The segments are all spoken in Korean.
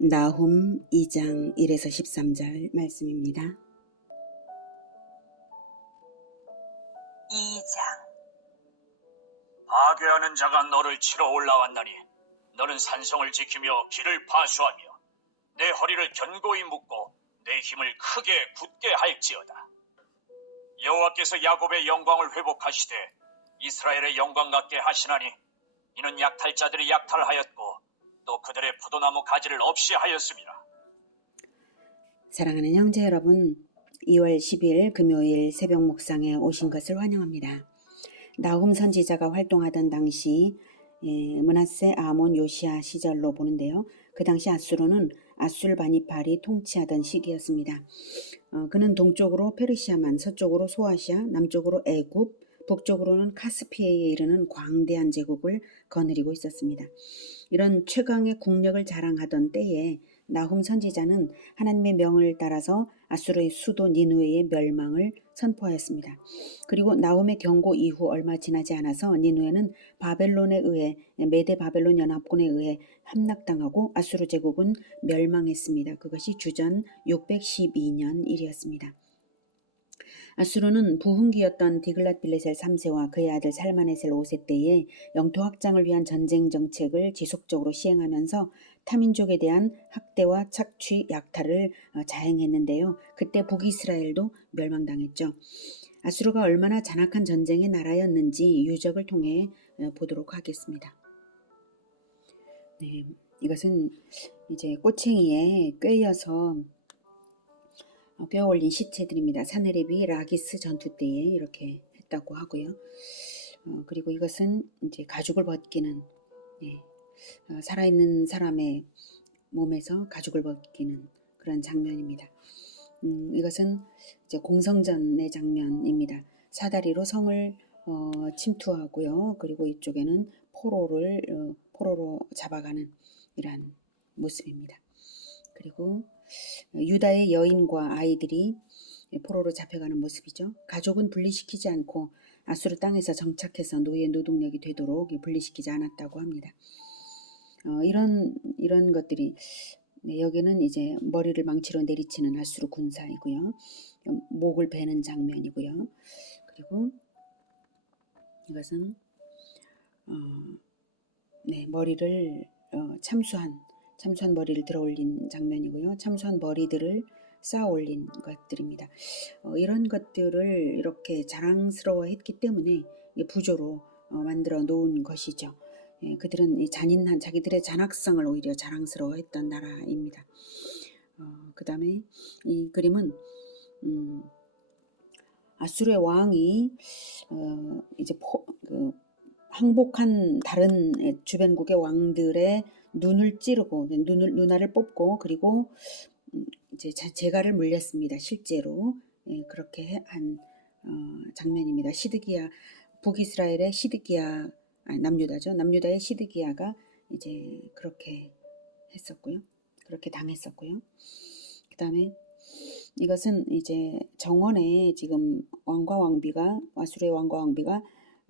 나훔 2장 1에서 13절 말씀입니다. 2장. 파괴하는 자가 너를 치러 올라왔나니 너는 산성을 지키며 길을 파수하며 내 허리를 견고히 묶고 내 힘을 크게 굳게 할지어다. 여호와께서 야곱의 영광을 회복하시되 이스라엘의 영광 같게 하시나니 이는 약탈자들이 약탈하였고 또 그들의 포도나무 가지를 없이 하였습니다. 사랑하는 형제 여러분, 2월 10일 금요일 새벽 묵상에 오신 것을 환영합니다. 나훔 선지자가 활동하던 당시 므낫세, 아몬, 요시야 시절로 보는데요. 그 당시 아수르는 아술바니팔이 통치하던 시기였습니다. 그는 동쪽으로 페르시아만, 서쪽으로 소아시아, 남쪽으로 애굽, 북쪽으로는 카스피해에 이르는 광대한 제국을 거느리고 있었습니다. 이런 최강의 국력을 자랑하던 때에 나훔 선지자는 하나님의 명을 따라서 아수르의 수도 니누에의 멸망을 선포하였습니다. 그리고 나훔의 경고 이후 얼마 지나지 않아서 니누에는 바벨론에 의해 메데 바벨론 연합군에 의해 함락당하고 아수르 제국은 멸망했습니다. 그것이 주전 612년 일이었습니다. 아수르는 부흥기였던 디글랏빌레셀 3세와 그의 아들 살마네셀 5세 때에 영토 확장을 위한 전쟁 정책을 지속적으로 시행하면서 타민족에 대한 학대와 착취, 약탈을 자행했는데요. 그때 북이스라엘도 멸망당했죠. 아수르가 얼마나 잔악한 전쟁의 나라였는지 유적을 통해 보도록 하겠습니다. 네, 이것은 이제 꼬챙이에 꿰어서 꿰어올린 시체들입니다. 사네립이 라기스 전투 때에 이렇게 했다고 하고요. 그리고 이것은 이제 가죽을 벗기는, 살아있는 사람의 몸에서 가죽을 벗기는 그런 장면입니다. 이것은 이제 공성전의 장면입니다. 사다리로 성을 침투하고요. 그리고 이쪽에는 포로로 잡아가는 이러한 모습입니다. 그리고 유다의 여인과 아이들이 포로로 잡혀가는 모습이죠. 가족은 분리시키지 않고 아수르 땅에서 정착해서 노예 노동력이 되도록 분리시키지 않았다고 합니다. 이런 것들이 여기는 이제 머리를 망치로 내리치는 아수르 군사이고요. 목을 베는 장면이고요. 그리고 이것은 머리를 참수한 머리를 들어올린 장면이고요. 참수한 머리들을 쌓아 올린 것들입니다. 이런 것들을 이렇게 자랑스러워했기 때문에 부조로 만들어 놓은 것이죠. 그들은 잔인한 자기들의 잔악성을 오히려 자랑스러워했던 나라입니다. 그 다음에 이 그림은 아수르의 왕이 이제 항복한 다른 주변국의 왕들의 눈을 찌르고 눈알을 뽑고 그리고 이제 재갈을 물렸습니다. 실제로 그렇게 한 장면입니다. 시드기야, 북이스라엘의 시드기야, 남유다죠. 남유다의 시드기야가 이제 그렇게 했었고요. 그렇게 당했었고요. 그 다음에 이것은 이제 정원에 지금 왕과 왕비가 아수르의 왕과 왕비가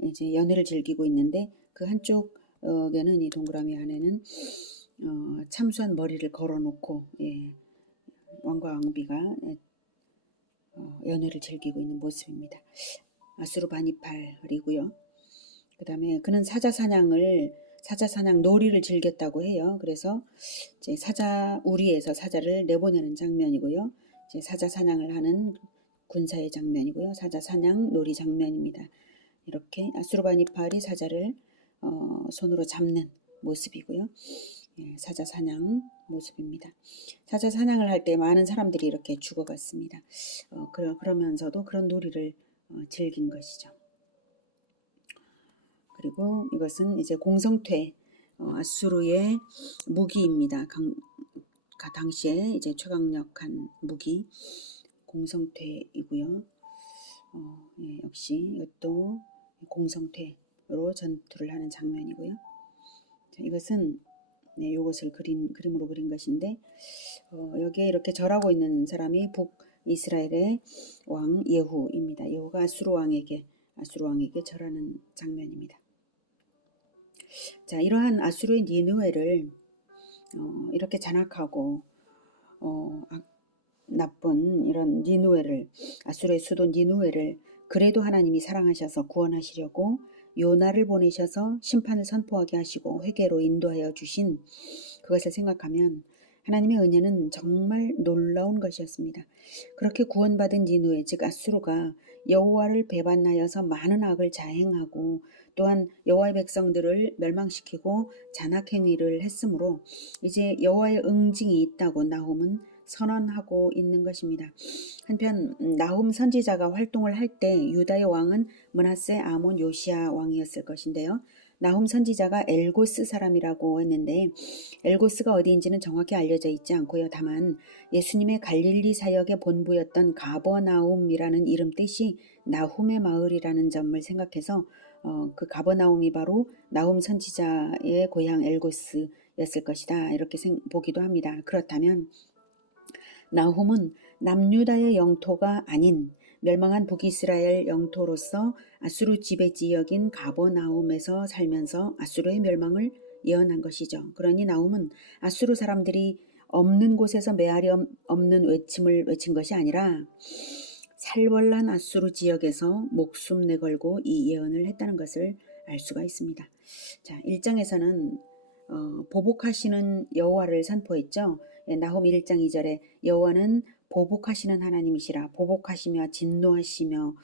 이제 연애를 즐기고 있는데 그 한쪽에는 이 동그라미 안에는 참수한 머리를 걸어놓고 왕과 왕비가 연애를 즐기고 있는 모습입니다. 아수르바니팔이고요. 그 다음에 그는 사자사냥 놀이를 즐겼다고 해요. 그래서 이제 우리에서 사자를 내보내는 장면이고요. 이제 사자사냥을 하는 군사의 장면이고요. 사자사냥 놀이 장면입니다. 이렇게 아수르바니팔이 사자를 손으로 잡는 모습이고요. 사자 사냥 모습입니다. 사자 사냥을 할 때 많은 사람들이 이렇게 죽어갔습니다. 그러면서도 그런 놀이를 즐긴 것이죠. 그리고 이것은 이제 공성퇴, 아수르의 무기입니다. 당시에 이제 최강력한 무기 공성퇴이고요. 역시 이것도 공성퇴로 전투를 하는 장면이고요. 자, 이것은 이것을 그림으로 그린 것인데 여기에 이렇게 절하고 있는 사람이 북이스라엘의 왕 예후입니다. 예후가 아수르 왕에게 절하는 장면입니다. 자, 이러한 아수르의 니느웨를 이렇게 잔악하고 나쁜 이런 니느웨를, 아수르의 수도 니느웨를 그래도 하나님이 사랑하셔서 구원하시려고 요나를 보내셔서 심판을 선포하게 하시고 회개로 인도하여 주신 그것을 생각하면 하나님의 은혜는 정말 놀라운 것이었습니다. 그렇게 구원받은 니느웨 즉 아수르가 여호와를 배반하여서 많은 악을 자행하고 또한 여호와의 백성들을 멸망시키고 잔악행위를 했으므로 이제 여호와의 응징이 있다고 나훔은 선언하고 있는 것입니다. 한편 나훔 선지자가 활동을 할 때 유다의 왕은 므낫세, 아몬, 요시야 왕이었을 것인데요. 나훔 선지자가 엘고스 사람이라고 했는데 엘고스가 어디인지는 정확히 알려져 있지 않고요. 다만 예수님의 갈릴리 사역의 본부였던 가버나움이라는 이름 뜻이 나훔의 마을이라는 점을 생각해서 그 가버나움이 바로 나훔 선지자의 고향 엘고스였을 것이다. 이렇게 보기도 합니다. 그렇다면 나훔은 남유다의 영토가 아닌 멸망한 북이스라엘 영토로서 아수르 지배 지역인 가버나움에서 살면서 아수르의 멸망을 예언한 것이죠. 그러니 나훔은 아수르 사람들이 없는 곳에서 메아리 없는 외침을 외친 것이 아니라 살벌한 아수르 지역에서 목숨 내걸고 이 예언을 했다는 것을 알 수가 있습니다. 자, 1장에서는 보복하시는 여호와를 선포했죠. 나훔 1장 2절에 여호와는 보복하시는 하나님이시라. 보복하시며 진노하시며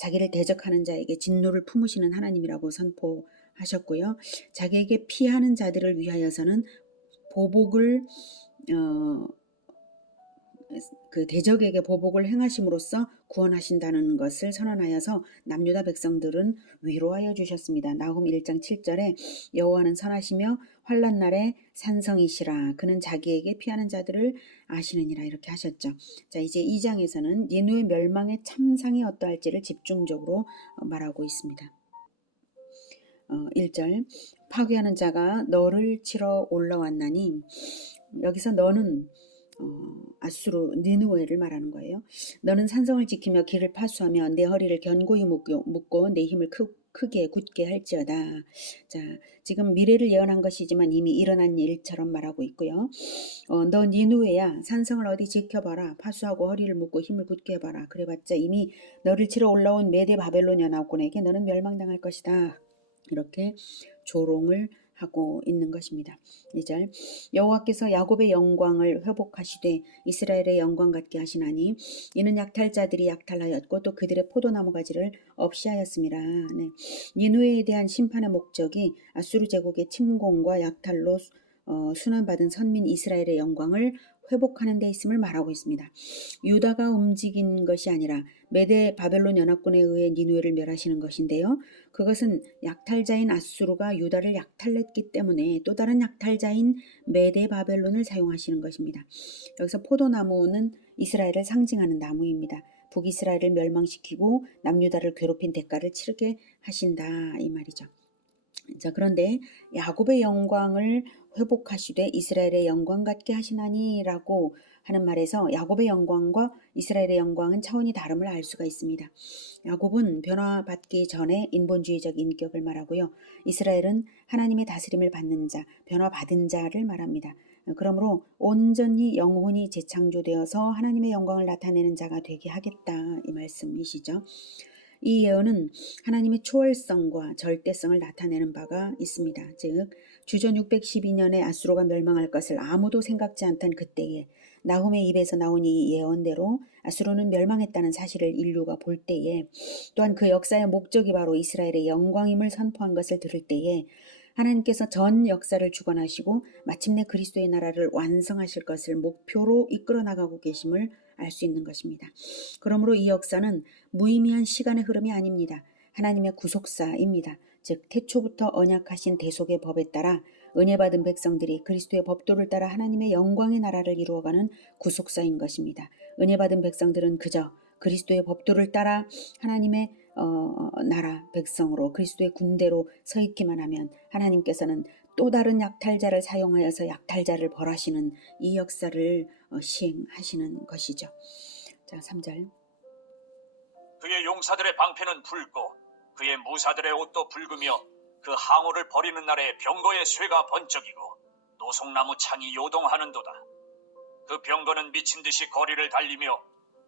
자기를 대적하는 자에게 진노를 품으시는 하나님이라고 선포하셨고요. 자기에게 피하는 자들을 위하여서는 보복을 그 대적에게 보복을 행하심으로써 구원하신다는 것을 선언하여서 남유다 백성들은 위로하여 주셨습니다. 나훔 1장 7절에 여호와는 선하시며 환난 날에 산성이시라. 그는 자기에게 피하는 자들을 아시느니라. 이렇게 하셨죠. 자, 이제 2장에서는 니느웨 멸망의 참상이 어떠할지를 집중적으로 말하고 있습니다. 1절 파괴하는 자가 너를 치러 올라왔나니, 여기서 너는 아수르 니느웨를 말하는 거예요. 너는 산성을 지키며 길을 파수하며 내 허리를 견고히 묶고 내 힘을 크게 굳게 할지어다. 자, 지금 미래를 예언한 것이지만 이미 일어난 일처럼 말하고 있고요. 너 니느웨야, 산성을 어디 지켜봐라. 파수하고 허리를 묶고 힘을 굳게 해봐라. 그래봤자 이미 너를 치러 올라온 메대 바벨론 연합군에게 너는 멸망당할 것이다. 이렇게 조롱을 하고 있는 것입니다. 2절 여호와께서 야곱의 영광을 회복하시되 이스라엘의 영광 같게 하시나니 이는 약탈자들이 약탈하였고 또 그들의 포도나무 가지를 없이 하였습니다. 니느웨에 대한 심판의 목적이 아수르 제국의 침공과 약탈로 순환받은 선민 이스라엘의 영광을 회복하는 데 있음을 말하고 있습니다. 유다가 움직인 것이 아니라 메대 바벨론 연합군에 의해 니느웨를 멸하시는 것인데요. 그것은 약탈자인 아수르가 유다를 약탈했기 때문에 또 다른 약탈자인 메대 바벨론을 사용하시는 것입니다. 여기서 포도나무는 이스라엘을 상징하는 나무입니다. 북이스라엘을 멸망시키고 남유다를 괴롭힌 대가를 치르게 하신다 이 말이죠. 자, 그런데 야곱의 영광을 회복하시되 이스라엘의 영광 같게 하시나니라고 하는 말에서 야곱의 영광과 이스라엘의 영광은 차원이 다름을 알 수가 있습니다. 야곱은 변화받기 전에 인본주의적 인격을 말하고요. 이스라엘은 하나님의 다스림을 받는 자, 변화받은 자를 말합니다. 그러므로 온전히 영혼이 재창조되어서 하나님의 영광을 나타내는 자가 되게 하겠다 이 말씀이시죠. 이 예언은 하나님의 초월성과 절대성을 나타내는 바가 있습니다. 즉 주전 612년에 아수르가 멸망할 것을 아무도 생각지 않던 그때에 나훔의 입에서 나온 이 예언대로 아수르는 멸망했다는 사실을 인류가 볼 때에, 또한 그 역사의 목적이 바로 이스라엘의 영광임을 선포한 것을 들을 때에 하나님께서 전 역사를 주관하시고 마침내 그리스도의 나라를 완성하실 것을 목표로 이끌어 나가고 계심을 알 수 있는 것입니다. 그러므로 이 역사는 무의미한 시간의 흐름이 아닙니다. 하나님의 구속사입니다. 즉 태초부터 언약하신 대속의 법에 따라 은혜 받은 백성들이 그리스도의 법도를 따라 하나님의 영광의 나라를 이루어가는 구속사인 것입니다. 은혜 받은 백성들은 그저 그리스도의 법도를 따라 하나님의 나라 백성으로 그리스도의 군대로 서 있기만 하면 하나님께서는 또 다른 약탈자를 사용하여서 약탈자를 벌하시는 이 역사를 시행하시는 것이죠. 자, 3절 그의 용사들의 방패는 붉고 그의 무사들의 옷도 붉으며 그 항우를 버리는 날에 병거의 쇠가 번쩍이고 노송나무 창이 요동하는도다. 그 병거는 미친 듯이 거리를 달리며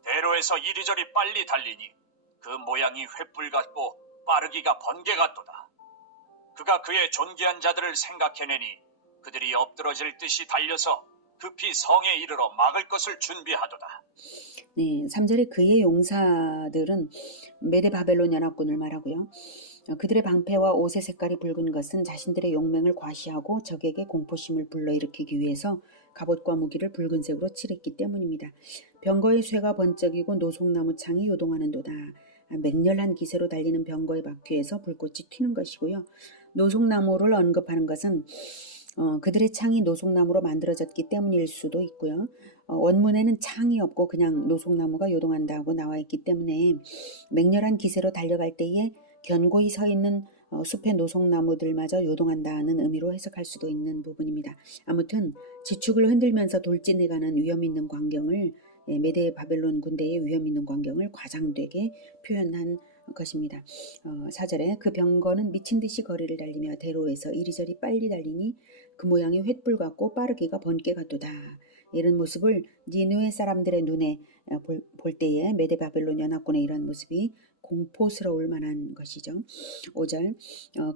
대로에서 이리저리 빨리 달리니 그 모양이 횃불 같고 빠르기가 번개 같도다. 그가 그의 존귀한 자들을 생각해내니 그들이 엎드러질 듯이 달려서 급히 성에 이르러 막을 것을 준비하도다. 네, 3절에 그의 용사들은 메대 바벨론 연합군을 말하고요. 그들의 방패와 옷의 색깔이 붉은 것은 자신들의 용맹을 과시하고 적에게 공포심을 불러일으키기 위해서 갑옷과 무기를 붉은색으로 칠했기 때문입니다. 병거의 쇠가 번쩍이고 노송나무 창이 요동하는도다. 맹렬한 기세로 달리는 병거의 바퀴에서 불꽃이 튀는 것이고요. 노송나무를 언급하는 것은 그들의 창이 노송나무로 만들어졌기 때문일 수도 있고요. 원문에는 창이 없고 그냥 노송나무가 요동한다고 나와 있기 때문에 맹렬한 기세로 달려갈 때에 견고히 서 있는 숲의 노송나무들마저 요동한다는 의미로 해석할 수도 있는 부분입니다. 아무튼 지축을 흔들면서 돌진해가는 위험 있는 광경을 메대 바벨론 군대의 위험 있는 광경을 과장되게 표현한 것입니다. 4절에 그 병거는 미친 듯이 거리를 달리며 대로에서 이리저리 빨리 달리니 그 모양이 횃불 같고 빠르기가 번개 같도다. 이런 모습을 니느웨 사람들의 눈에 볼 때에 메대 바벨론 연합군의 이런 모습이 공포스러울 만한 것이죠. 5절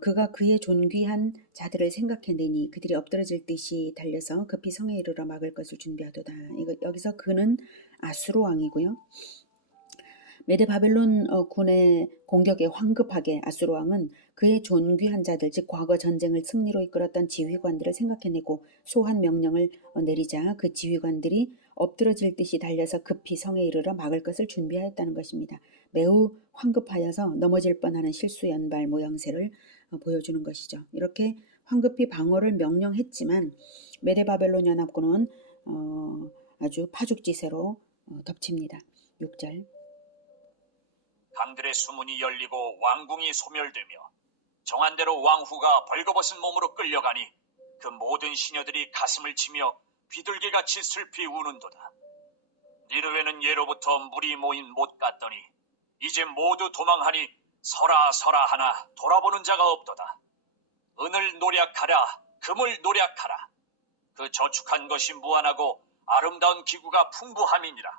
그가 그의 존귀한 자들을 생각해내니 그들이 엎드러질 듯이 달려서 급히 성에 이르러 막을 것을 준비하도다. 여기서 그는 아수르 왕이고요. 메대 바벨론 군의 공격에 황급하게 아수르 왕은 그의 존귀한 자들, 즉 과거 전쟁을 승리로 이끌었던 지휘관들을 생각해내고 소환 명령을 내리자 그 지휘관들이 엎드러질 듯이 달려서 급히 성에 이르러 막을 것을 준비하였다는 것입니다. 매우 황급하여서 넘어질 뻔하는 실수 연발 모양새를 보여주는 것이죠. 이렇게 황급히 방어를 명령했지만 메대 바벨론 연합군은 아주 파죽지세로 덮칩니다. 6절 강들의 수문이 열리고 왕궁이 소멸되며 정한 대로 왕후가 벌거벗은 몸으로 끌려가니 그 모든 시녀들이 가슴을 치며 비둘기같이 슬피 우는도다. 니느웨는 예로부터 물이 모인 못 같더니 이제 모두 도망하니 서라 서라 하나 돌아보는 자가 없도다. 은을 노략하라 금을 노략하라. 그 저축한 것이 무한하고 아름다운 기구가 풍부함이니라.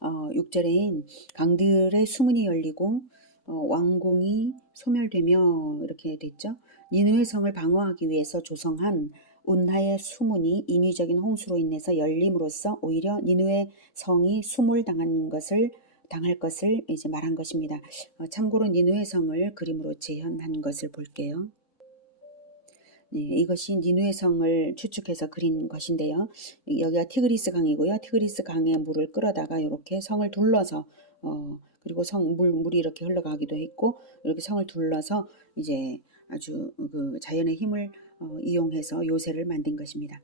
6절에 강들의 수문이 열리고 왕궁이 소멸되며 이렇게 됐죠. 니느웨 성을 방어하기 위해서 조성한 운하의 수문이 인위적인 홍수로 인해서 열림으로써 오히려 니느웨 성이 수몰 당할 것을 이제 말한 것입니다. 참고로 니느웨 성을 그림으로 재현한 것을 볼게요. 네, 이것이 니느웨 성을 추측해서 그린 것인데요. 여기가 티그리스 강이고요. 티그리스 강의 물을 끌어다가 이렇게 성을 둘러서 그리고 물이 이렇게 흘러가기도 했고 이렇게 성을 둘러서 이제 아주 그 자연의 힘을 이용해서 요새를 만든 것입니다.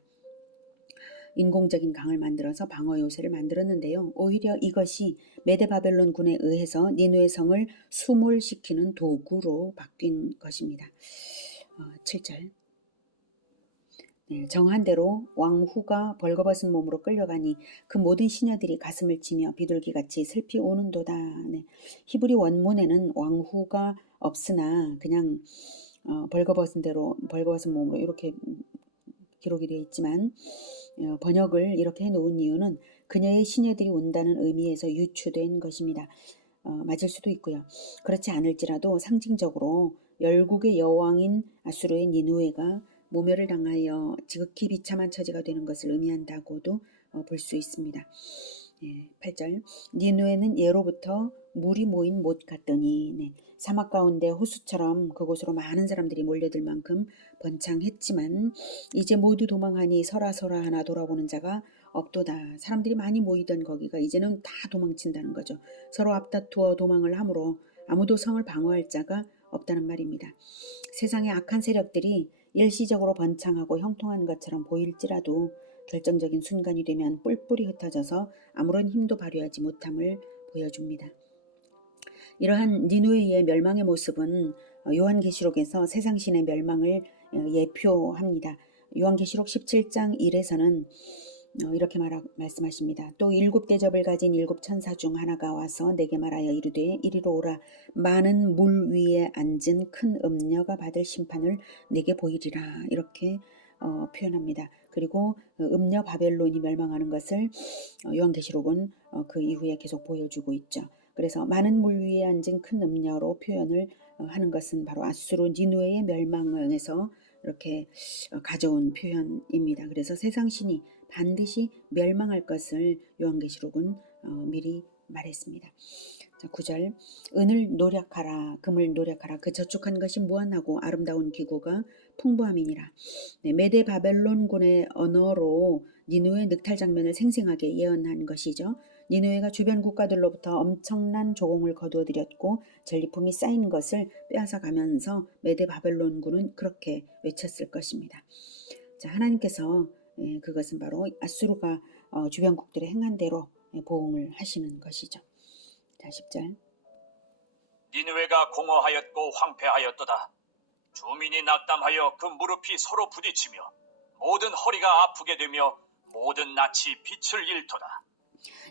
인공적인 강을 만들어서 방어 요새를 만들었는데요. 오히려 이것이 메대 바벨론 군에 의해서 니느웨 성을 수몰시키는 도구로 바뀐 것입니다. 7절 정한 대로 왕후가 벌거벗은 몸으로 끌려가니 그 모든 시녀들이 가슴을 치며 비둘기같이 슬피 우는도다. 히브리 원문에는 왕후가 없으나 그냥 벌거벗은 몸으로 이렇게 기록이 되어 있지만 번역을 이렇게 해놓은 이유는 그녀의 시녀들이 운다는 의미에서 유추된 것입니다. 맞을 수도 있고요. 그렇지 않을지라도 상징적으로 열국의 여왕인 아수르의 니느웨가 모멸을 당하여 지극히 비참한 처지가 되는 것을 의미한다고도 볼 수 있습니다. 8절 니느웨는 예로부터 물이 모인 못 같더니 사막 가운데 호수처럼 그곳으로 많은 사람들이 몰려들 만큼 번창했지만 이제 모두 도망하니 서라 서라 하나 돌아보는 자가 없도다. 사람들이 많이 모이던 거기가 이제는 다 도망친다는 거죠. 서로 앞다투어 도망을 하므로 아무도 성을 방어할 자가 없다는 말입니다. 세상의 악한 세력들이 일시적으로 번창하고 형통한 것처럼 보일지라도 결정적인 순간이 되면 뿔뿔이 흩어져서 아무런 힘도 발휘하지 못함을 보여줍니다. 이러한 니느웨의 멸망의 모습은 요한계시록에서 세상신의 멸망을 예표합니다. 요한계시록 17장 1에서는 이렇게 말씀하십니다. 또 7대접을 가진 7천사 중 하나가 와서 내게 말하여 이르되 이리로 오라. 많은 물 위에 앉은 큰 음녀가 받을 심판을 내게 보이리라. 이렇게 표현합니다. 그리고 음녀 바벨론이 멸망하는 것을 요한계시록은 그 이후에 계속 보여주고 있죠. 그래서 많은 물 위에 앉은 큰 음녀로 표현을 하는 것은 바로 아수르 니누에의 멸망에서 이렇게 가져온 표현입니다. 그래서 세상 신이 반드시 멸망할 것을 요한계시록은 미리 말했습니다. 자, 9절 은을 노력하라 금을 노력하라 그 저축한 것이 무한하고 아름다운 기구가 풍부함이니라. 네, 메데 바벨론군의 언어로 니누의 늑탈 장면을 생생하게 예언한 것이죠. 니누에가 주변 국가들로부터 엄청난 조공을 거두어들였고 전리품이 쌓인 것을 빼앗아 가면서 메데 바벨론군은 그렇게 외쳤을 것입니다. 자, 하나님께서 그것은 바로 아수르가 주변국들의 행한 대로 보응을 하시는 것이죠. 자, 10절 니느웨가 공허하였고 황폐하였도다. 주민이 낙담하여 그 무릎이 서로 부딪히며 모든 허리가 아프게 되며 모든 낯이 빛을 잃도다.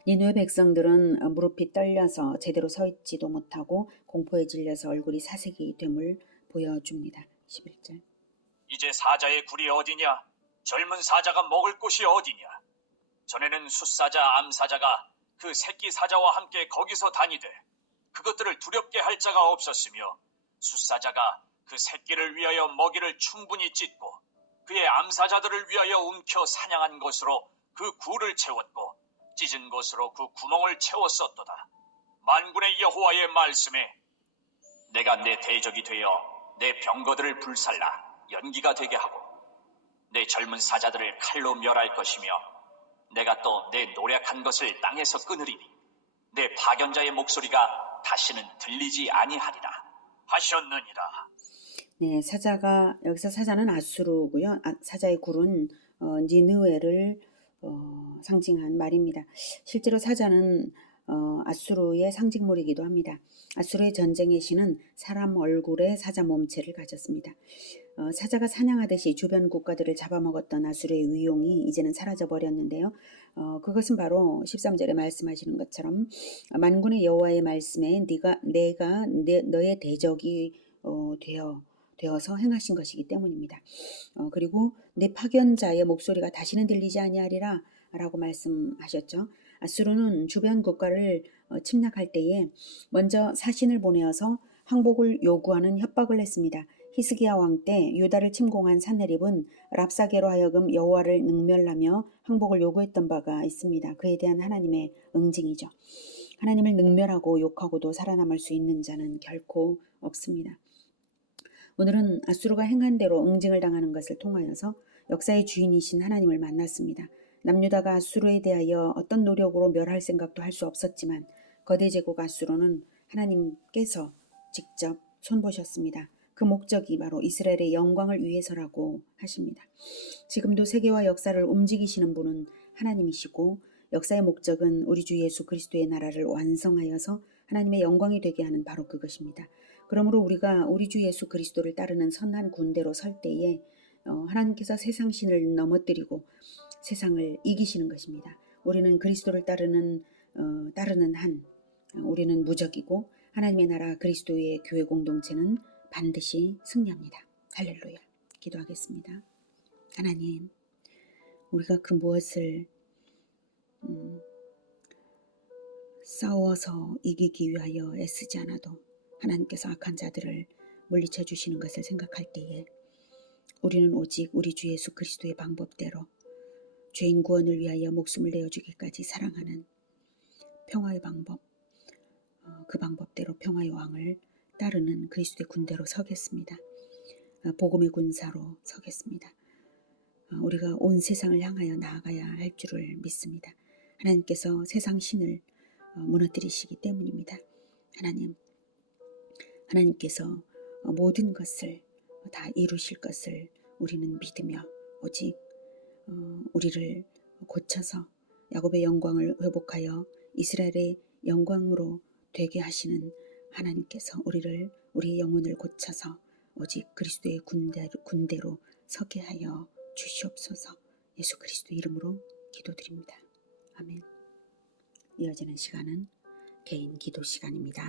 니누의 백성들은 무릎이 떨려서 제대로 서 있지도 못하고 공포에 질려서 얼굴이 사색이 됨을 보여줍니다. 11절 이제 사자의 굴이 어디냐? 젊은 사자가 먹을 곳이 어디냐? 전에는 숫사자, 암사자가 그 새끼 사자와 함께 거기서 다니되 그것들을 두렵게 할 자가 없었으며 숫사자가 그 새끼를 위하여 먹이를 충분히 찢고 그의 암사자들을 위하여 움켜 사냥한 것으로 그 굴을 채웠고 찢은 것으로 그 구멍을 채웠었도다. 만군의 여호와의 말씀에 내가 내 대적이 되어 내 병거들을 불살라 연기가 되게 하고 내 젊은 사자들을 칼로 멸할 것이며 내가 또 내 노력한 것을 땅에서 끊으리니 내 파견자의 목소리가 다시는 들리지 아니하리라 하셨느니라. 네, 사자가 여기서 사자는 아수르고요. 사자의 굴은 니느웨를 상징한 말입니다. 실제로 사자는 아수르의 상징물이기도 합니다. 아수르의 전쟁의 신은 사람 얼굴의 사자 몸체를 가졌습니다. 사자가 사냥하듯이 주변 국가들을 잡아먹었던 아수르의 위용이 이제는 사라져버렸는데요. 그것은 바로 13절에 말씀하시는 것처럼 만군의 여호와의 말씀에 내가 너의 대적이 되어서 행하신 것이기 때문입니다. 그리고 내 파견자의 목소리가 다시는 들리지 아니하리라 라고 말씀하셨죠. 아수르는 주변 국가를 침략할 때에 먼저 사신을 보내어서 항복을 요구하는 협박을 했습니다. 히스기야 왕 때 유다를 침공한 산헤립은 랍사게로 하여금 여호와를 능멸하며 항복을 요구했던 바가 있습니다. 그에 대한 하나님의 응징이죠. 하나님을 능멸하고 욕하고도 살아남을 수 있는 자는 결코 없습니다. 오늘은 아수르가 행한 대로 응징을 당하는 것을 통하여서 역사의 주인이신 하나님을 만났습니다. 남유다가 아수르에 대하여 어떤 노력으로 멸할 생각도 할 수 없었지만 거대 제국 아수르는 하나님께서 직접 손보셨습니다. 그 목적이 바로 이스라엘의 영광을 위해서라고 하십니다. 지금도 세계와 역사를 움직이시는 분은 하나님이시고 역사의 목적은 우리 주 예수 그리스도의 나라를 완성하여서 하나님의 영광이 되게 하는 바로 그것입니다. 그러므로 우리가 우리 주 예수 그리스도를 따르는 선한 군대로 설 때에 하나님께서 세상 신을 넘어뜨리고 세상을 이기시는 것입니다. 우리는 그리스도를 따르는 한 우리는 무적이고 하나님의 나라 그리스도의 교회 공동체는 반드시 승리합니다. 할렐루야. 기도하겠습니다. 하나님, 우리가 그 무엇을 싸워서 이기기 위하여 애쓰지 않아도 하나님께서 악한 자들을 물리쳐 주시는 것을 생각할 때에 우리는 오직 우리 주 예수 그리스도의 방법대로 죄인 구원을 위하여 목숨을 내어주기까지 사랑하는 평화의 방법, 그 방법대로 평화의 왕을 따르는 그리스도의 군대로 서겠습니다. 복음의 군사로 서겠습니다. 우리가 온 세상을 향하여 나아가야 할 줄을 믿습니다. 하나님께서 세상 신을 무너뜨리시기 때문입니다. 하나님께서 모든 것을 다 이루실 것을 우리는 믿으며 오직 우리를 고쳐서 야곱의 영광을 회복하여 이스라엘의 영광으로 되게 하시는 하나님께서 우리의 영혼을 고쳐서 오직 그리스도의 군대로 서게 하여 주시옵소서. 예수 그리스도 이름으로 기도드립니다. 아멘. 이어지는 시간은 개인 기도 시간입니다.